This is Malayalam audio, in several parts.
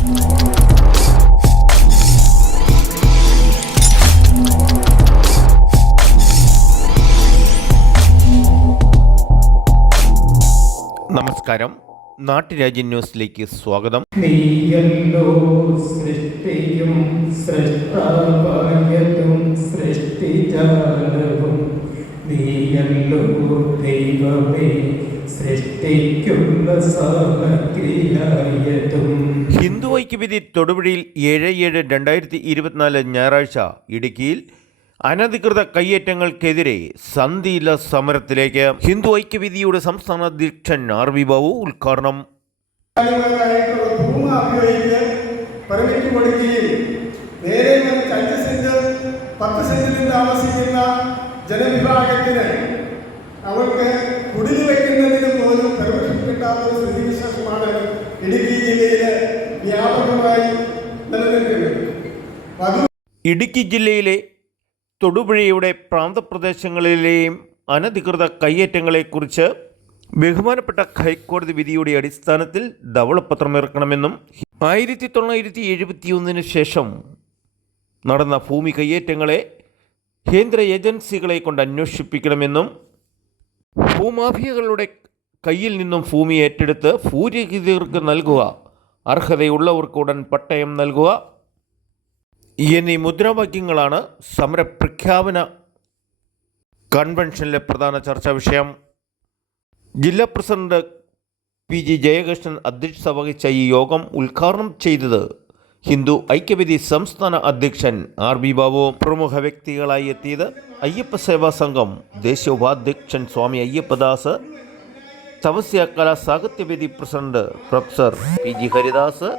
നമസ്കാരം, നാട്ടുരാജ്യ ന്യൂസിലേക്ക് സ്വാഗതം. നീയല്ലോ സൃഷ്ടിയും സൃഷ്ടാവായതും സൃഷ്ടിജാലവും നീയല്ലോ ദൈവമേ സൃഷ്ടിക്കുന്ന സാമഗ്രിയായതും. ഹിന്ദു ഐക്യവേദി തൊടുപുഴയിൽ 7/7/2024 ഞായറാഴ്ച ഇടുക്കിയിൽ അനധികൃത കയ്യേറ്റങ്ങൾക്കെതിരെ സന്ധിയില്ല സമരത്തിലേക്ക്. ഹിന്ദു ഐക്യവേദിയുടെ സംസ്ഥാന അധ്യക്ഷൻ ആർ.വി. ബാബു ഉദ്ഘാടനം. പെർമിറ്റ് കൊടുക്കുകയും നേരെ 5 സെന്റ് 10 സെന്റിൽ താമസിക്കുന്ന ജനവിഭാഗത്തിന് അവർക്ക് കുടിൽ വയ്ക്കുന്നതിന് പോലും പെർമിഷൻ കിട്ടാത്ത ഒരു സ്ഥിതിവിശേഷമാണ് ഇടുക്കി ജില്ലയിൽ വ്യാപകമായി നിലനിൽക്കുന്നത്. ഇടുക്കി ജില്ലയിലെ തൊടുപുഴയുടെ പ്രാന്തപ്രദേശങ്ങളിലെയും അനധികൃത കയ്യേറ്റങ്ങളെക്കുറിച്ച് ബഹുമാനപ്പെട്ട ഹൈക്കോടതി വിധിയുടെ അടിസ്ഥാനത്തിൽ ധവളപത്രമിറക്കണമെന്നും 1971 ശേഷം നടന്ന ഭൂമി കയ്യേറ്റങ്ങളെ കേന്ദ്ര ഏജൻസികളെ കൊണ്ട് അന്വേഷിപ്പിക്കണമെന്നും ഭൂമാഫിയകളുടെ കയ്യിൽ നിന്നും ഭൂമി ഏറ്റെടുത്ത് ഭൂരഹിതർക്ക് നൽകുക, അർഹതയുള്ളവർക്ക് ഉടൻ പട്ടയം നൽകുക എന്നീ മുദ്രാവാക്യങ്ങളാണ് സമരപ്രഖ്യാപന കൺവെൻഷനിലെ പ്രധാന ചർച്ചാ വിഷയം. ജില്ലാ പ്രസിഡന്റ് പി ജി ജയകൃഷ്ണൻ അധ്യക്ഷത വഹിച്ച ഈ യോഗം ഉദ്ഘാടനം ചെയ്തത് ഹിന്ദു ഐക്യവേദി സംസ്ഥാന അധ്യക്ഷൻ ആർ.ബി. ബാബു. പ്രമുഖ വ്യക്തികളായി എത്തിയത് അയ്യപ്പ സേവാ സംഘം ദേശീയ ഉപാധ്യക്ഷൻ Swami Ayyappadas, Tapasya Kala Sahityavedi president professor P G Haridas,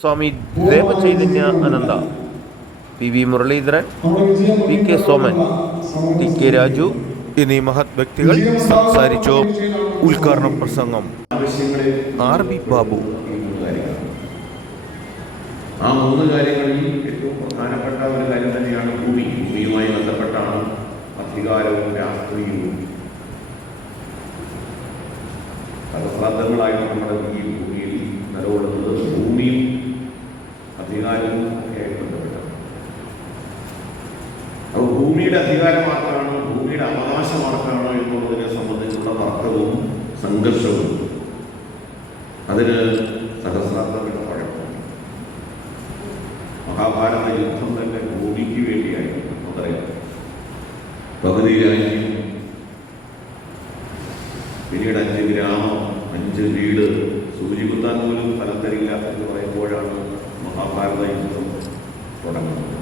Swami Devachaitanya Anantha, P V Muraleedharan, P K Soman, T K Raju എന്നീ മഹത് വ്യക്തികൾ സംസാരിച്ചു. ഉദ്ഘാടന പ്രസംഗം ആർ.ബി. ബാബു. ആ 3 കാര്യങ്ങളിൽ ഏറ്റവും പ്രധാനപ്പെട്ട ഒരു കാര്യം തന്നെയാണ് ഭൂമി. ഭൂമിയുമായി ബന്ധപ്പെട്ടാണ് അധികാരവും രാഷ്ട്രീയവും സഹസ്രാബ്ദങ്ങളായിട്ട് നമ്മുടെ ഈ ഭൂമിയിൽ നിലകൊള്ളുന്നത് ഭൂമിയും അധികാരവും ഒക്കെ ബന്ധപ്പെട്ടാണ്. അപ്പോൾ ഭൂമിയുടെ അധികാരമാർക്കാണ്, ഭൂമിയുടെ അവകാശമാർക്കാണ് എന്നുള്ളതിനെ സംബന്ധിച്ചുള്ള തർക്കവും സംഘർഷവും അതിന് സഹസ്രാബ്ദങ്ങളുടെ പഴക്കം. മഹാഭാരത യുദ്ധം തന്നെ ഭൂമിക്ക് വേണ്ടിയായിരുന്നു. നമുക്കറിയാം, പകുതി രാജ്യം, പിന്നീട് 5 ഗ്രാമം, 5 വീട്, സൂചികുത്താൻ പോലും ഫലം തരില്ല എന്ന് പറയുമ്പോഴാണ് മഹാഭാരത യുദ്ധം തുടങ്ങുന്നത്.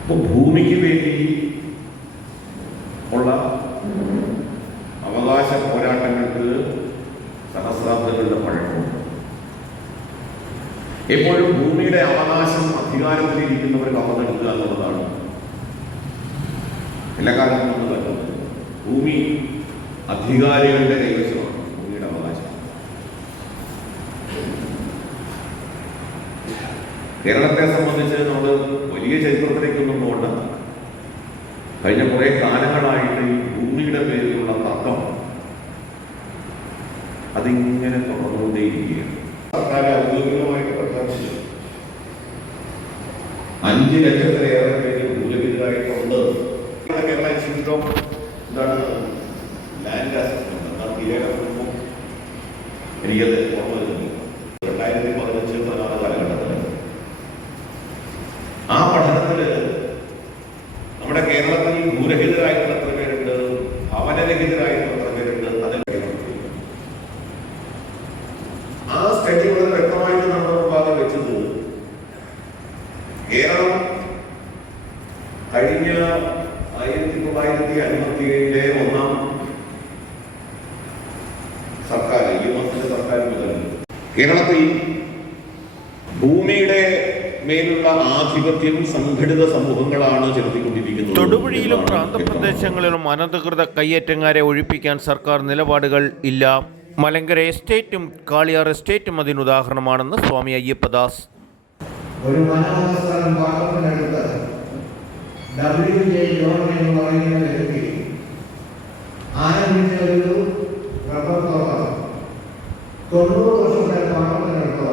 അപ്പോൾ ഭൂമിക്ക് വേണ്ടി ഉള്ള അവകാശ പോരാട്ടങ്ങൾക്ക് സഹസ്രാബ്ദങ്ങളുടെ പഴക്കമുണ്ട്. എപ്പോഴും ഭൂമിയുടെ അവകാശം അധികാരത്തിലിരിക്കുന്നവർ കവർന്നെടുക്കുക എന്നുള്ളതാണ് എല്ലാ കാലത്തും നമ്മൾ കണ്ടത്. ഭൂമി അധികാരികളുടെ കൈവശമാണ് ഭൂമിയുടെ അവകാശം. കേരളത്തെ സംബന്ധിച്ച് നമ്മൾ വലിയ ചരിത്രത്തിലേക്കൊന്നും പോകണ്ട. കഴിഞ്ഞ കുറേ കാലങ്ങളായിട്ട് ഈ ഭൂമിയുടെ പേരിലുള്ള തർക്കം അതിങ്ങനെ തുടർന്നുകൊണ്ടേയിരിക്കുകയാണ്. സർക്കാർ ഔദ്യോഗികമായിട്ട് പ്രഖ്യാപിച്ചു 5 ലക്ഷത്തിലേറെ പേര് ഭൂരഹിതരായിട്ടുണ്ട്. Kerala institute of land assessment എന്നാണ് തിരക്കുമ്പോൾ എനിക്കത് ഓർമ്മ വരുന്നത്. 2015-16 കാലഘട്ടത്തിൽ ആ പഠനത്തിൽ നമ്മുടെ കേരളത്തിൽ ഭൂരഹിതരായിട്ടുള്ള എത്ര പേരുണ്ട്, ഭവനരഹിതരായിട്ടുള്ള എത്ര പേരുണ്ട്, അതിൽ ആ സ്റ്റഡി വളരെ വ്യക്തമായിട്ട് നമ്മുടെ മുമ്പാകെ വെച്ചത് കേരളം കഴിഞ്ഞ 1957 ഒന്നാം സർക്കാർ, യുവത്തിന്റെ സർക്കാർ മുതൽ കേരളത്തിൽ ഭൂമിയുടെ മേലുള്ള ആധിപത്യം സംഘടിത സമൂഹങ്ങളാണ് ചെലുത്തിക്കൊണ്ടിരിക്കുന്നത്. തൊടുപുഴയിലും പ്രാന്തപ്രദേശങ്ങളിലും അനധികൃത കയ്യേറ്റക്കാരെ ഒഴിപ്പിക്കാൻ സർക്കാർ നിലപാടുകൾ ഇല്ല. മലങ്കര എസ്റ്റേറ്റും കാളിയാർ എസ്റ്റേറ്റും അതിനുദാഹരണമാണെന്ന് സ്വാമി അയ്യപ്പദാസ്. ഒരു വനവസ്ഥലം പാട്ടത്തിനടുത്ത് WJ ജോൺ എന്ന് പറയുന്ന വ്യക്തി ആരംഭിച്ച ഒരു റബ്ബർ തോട്ടം 90 വർഷത്തെ പാട്ടത്തിനടുത്ത്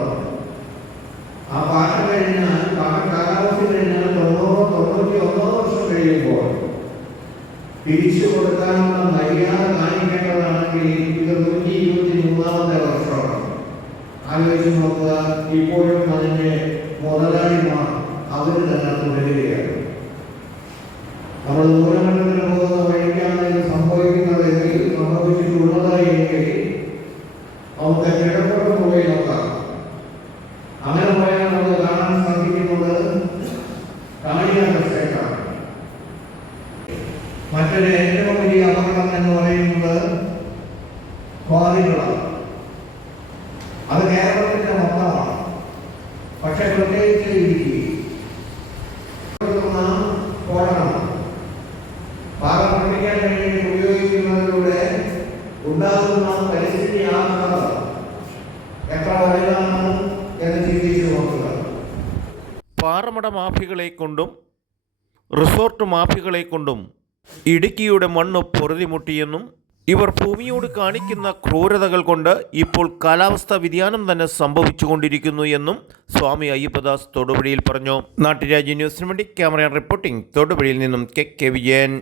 ആലോചിച്ച് നോക്കുക, ഇപ്പോഴും അതിൻ്റെ മുതലാളിമാർ അവർ തന്നെ തുടരുകയാണ്. നമ്മൾ ദൂരമണ്ഡലത്തിൽ പോകുന്ന വഴിക്കാണ് ഇത് സംഭവിക്കുന്നതെങ്കിൽ, സംഭവിച്ചിട്ടുള്ളതായെങ്കിൽ നമുക്ക് കിഴക്കോട്ട് പോയി നോക്കാം. അങ്ങനെ പോയാൽ നമുക്ക് കാണാൻ സാധിക്കുന്നത് കാണിയാക്കാണ്. മറ്റൊരു ഏറ്റവും വലിയ അപകടം എന്ന് പറയുന്നത് ക്വാറികളാണ്. അത് കേരളത്തിന്റെ മൊത്തമാണ്. പക്ഷെ പ്രത്യേകിച്ച് ഇടുക്കി സ്ഫോടനമാണ്. പാകം പഠിക്കാൻ വേണ്ടി ഉപയോഗിക്കുന്നതിലൂടെ ഉണ്ടാകുന്ന പരിസ്ഥിതി ആഘാതം എത്ര വലുതാണ് എന്ന് ചിന്തിച്ചു നോക്കുക. പാറമട മാഫികളെ കൊണ്ടും റിസോർട്ട് മാഫികളെ കൊണ്ടും ഇടുക്കിയുടെ മണ്ണ് പൊറുതിമുട്ടിയെന്നും ഇവർ ഭൂമിയോട് കാണിക്കുന്ന ക്രൂരതകൾ കൊണ്ട് ഇപ്പോൾ കാലാവസ്ഥാ വ്യതിയാനം തന്നെ സംഭവിച്ചുകൊണ്ടിരിക്കുന്നു എന്നും സ്വാമി അയ്യപ്പദാസ് തൊടുപുഴയിൽ പറഞ്ഞു. നാട്ടുരാജ്യ ന്യൂസിനു വേണ്ടി ക്യാമറ റിപ്പോർട്ടിംഗ് തൊടുപുഴയിൽ നിന്നും കെ വിജയൻ.